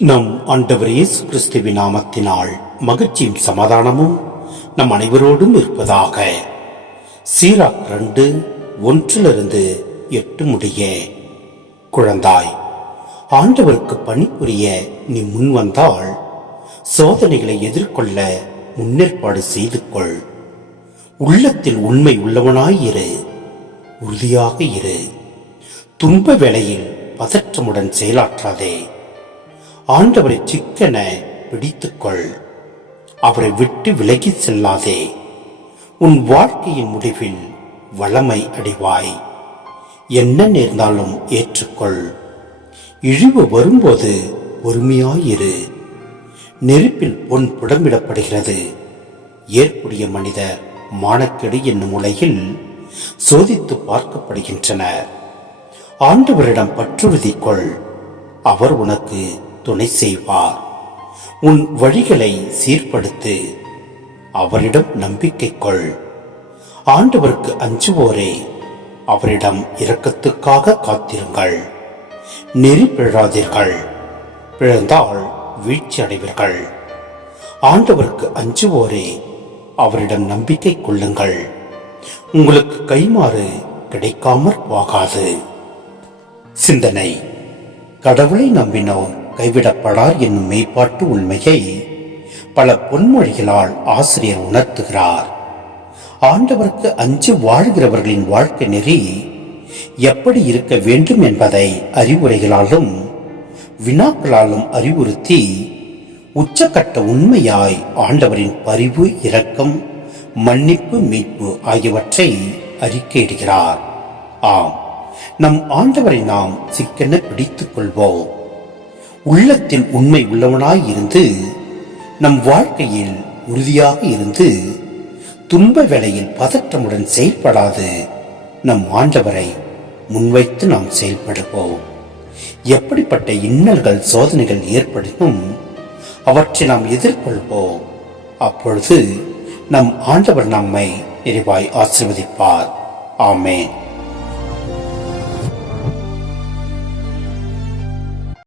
நம் ஆண்டவர் இயேசு கிறிஸ்துவின் நாமத்தினால் மகிழ்ச்சியும் சமாதானமும் நம் அனைவரோடும் இருப்பதாக. சீராக் 2:1-8 முடிய. குழந்தாய், ஆண்டவருக்கு பணிபுரிய நீ முன் வந்தால் சோதனைகளை எதிர்கொள்ள முன்னேற்பாடு செய்து கொள். உள்ளத்தில் உண்மை உள்ளவனாயிரு, உறுதியாக இரு. துன்ப வேளையில் பதற்றமுடன் செயலாற்றாதே. ஆண்டவரை சிக்கன பிடித்துக்கொள். அவரை விட்டு விலகி செல்லாதே. உன் வாழ்க்கையின் முடிவில் வளமை அடைவாய். என்ன நேர்ந்தாலும் ஏற்றுக்கொள். இழிவு வரும்போது பொறுமையாயிரு. நெருப்பில் பொன் புடமிடப்படுகிறது. ஏற்புடைய மனிதர் மானக்கெடு என்னும் உலகில் சோதித்து பார்க்கப்படுகின்றனர். ஆண்டவரிடம் பற்றுறுதி கொள். அவர் உனக்கு துணை செய்வார். உன் வழிகளை சீர்படுத்து. அவரிடம் நம்பிக்கை கொள். ஆண்டவருக்கு அஞ்சுவோரே, அவரிடம் இரக்கத்துக்காக காத்திருங்கள். நெறி பிழாதீர்கள், பிழந்தால் வீழ்ச்சி அடைவீர்கள். ஆண்டவருக்கு அஞ்சுவோரே, அவரிடம் நம்பிக்கை கொள்ளுங்கள். உங்களுக்கு கைமாறு கிடைக்காமற் போகாது. சிந்தனை: கடவுளை நம்பினோர் கைவிடப்படார் என்னும் மெய்ப்பாட்டு உண்மையை பல பொன்மொழிகளால் ஆசிரியர் உணர்த்துகிறார். ஆண்டவருக்கு அஞ்சு வாழ்கிறவர்களின் வாழ்க்கை நெறி எப்படி இருக்க வேண்டும் என்பதை அறிவுரைகளாலும் வினாக்களாலும் அறிவுறுத்தி உச்சக்கட்ட உண்மையாய் ஆண்டவரின் பரிவு, இரக்கம், மன்னிப்பு, மீட்பு ஆகியவற்றை அறிக்கையிடுகிறார். ஆம், நம் ஆண்டவரை நாம் சிக்கென பிடித்துக் கொள்வோம். உள்ளத்தில் உண்மை உள்ளவனாய் இருந்து நம் வாழ்க்கையில் உறுதியாக இருந்து துன்ப வேளையில் பதற்றமுடன் செயல்படாது நம் ஆண்டவரை முன்வைத்து நாம் செயல்படுவோம். எப்படிப்பட்ட இன்னல்கள், சோதனைகள் ஏற்படினும் அவற்றை நாம் எதிர்கொள்வோம். அப்பொழுது நம் ஆண்டவர் நம்மை நிறைவாய் ஆசீர்வதிப்பார். ஆமென்.